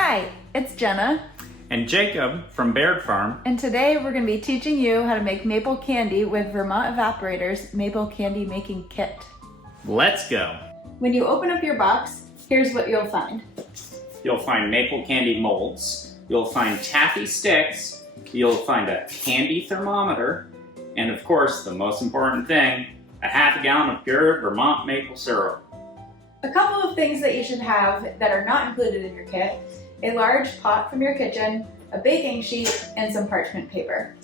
Hi, it's Jenna. And Jacob from Baird Farm. And today we're going to be teaching you how to make maple candy with Vermont Evaporator's Maple Candy Making Kit. Let's go. When you open up your box, here's what you'll find. You'll find maple candy molds. You'll find taffy sticks. You'll find a candy thermometer. And of course, the most important thing, a half a gallon of pure Vermont maple syrup. A couple of things that you should have that are not included in your kit: a large pot from your kitchen, a baking sheet, and some parchment paper.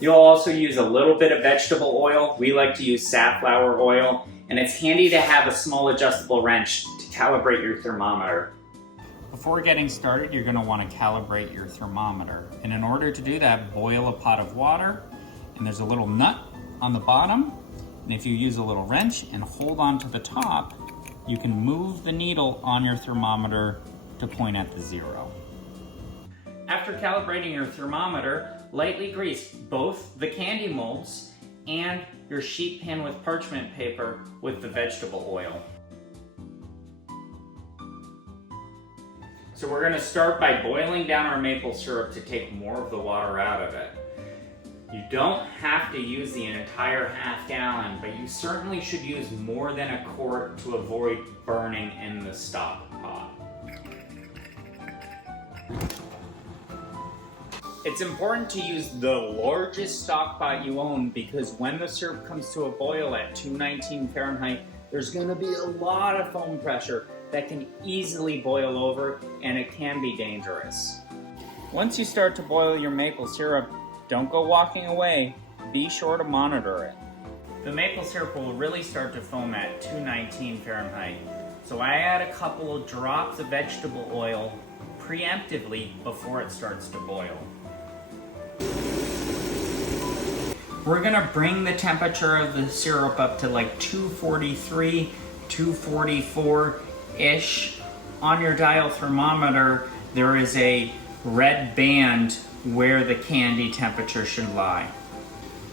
You'll also use a little bit of vegetable oil. We like to use safflower oil, and it's handy to have a small adjustable wrench to calibrate your thermometer. Before getting started, you're going to want to calibrate your thermometer. And in order to do that, boil a pot of water, and there's a little nut on the bottom. And if you use a little wrench and hold on to the top, you can move the needle on your thermometer to point at the zero. After calibrating your thermometer, lightly grease both the candy molds and your sheet pan with parchment paper with the vegetable oil. So we're going to start by boiling down our maple syrup to take more of the water out of it. You don't have to use the entire half gallon, but you certainly should use more than a quart to avoid burning in the stock pot. It's important to use the largest stock pot you own, because when the syrup comes to a boil at 219 Fahrenheit, there's going to be a lot of foam pressure that can easily boil over, and it can be dangerous. Once you start to boil your maple syrup, don't go walking away. Be sure to monitor it. The maple syrup will really start to foam at 219 Fahrenheit. So I add a couple of drops of vegetable oil preemptively before it starts to boil. We're gonna bring the temperature of the syrup up to like 243, 244-ish. On your dial thermometer, there is a red band where the candy temperature should lie.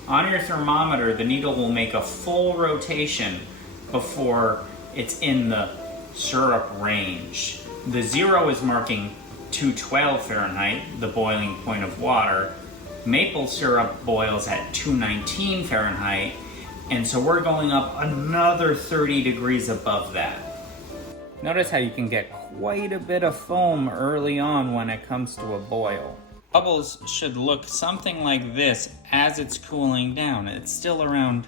On your thermometer, the needle will make a full rotation before it's in the syrup range. The zero is marking 212 Fahrenheit, the boiling point of water. Maple syrup boils at 219 Fahrenheit, and so we're going up another 30 degrees above that. Notice how you can get quite a bit of foam early on when it comes to a boil. Bubbles should look something like this as it's cooling down. It's still around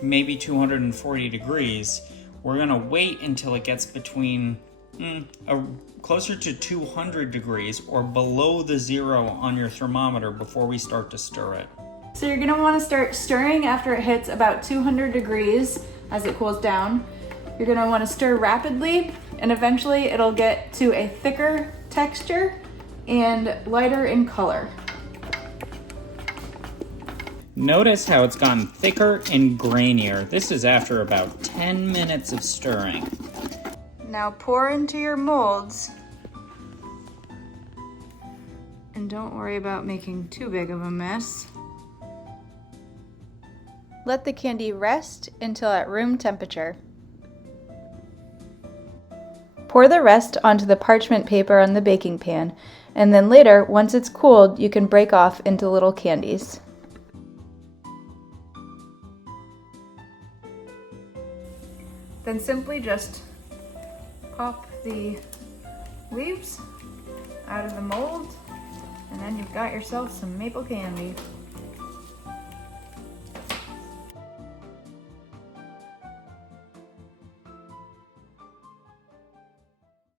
maybe 240 degrees. We're gonna wait until it gets between closer to 200 degrees or below the zero on your thermometer before we start to stir it. So you're gonna wanna start stirring after it hits about 200 degrees as it cools down. You're gonna wanna stir rapidly, and eventually it'll get to a thicker texture and lighter in color. Notice how it's gotten thicker and grainier. This is after about 10 minutes of stirring. Now pour into your molds. And don't worry about making too big of a mess. Let the candy rest until at room temperature. Pour the rest onto the parchment paper on the baking pan, and then later, once it's cooled, you can break off into little candies. Then simply just pop the leaves out of the mold, and then you've got yourself some maple candy.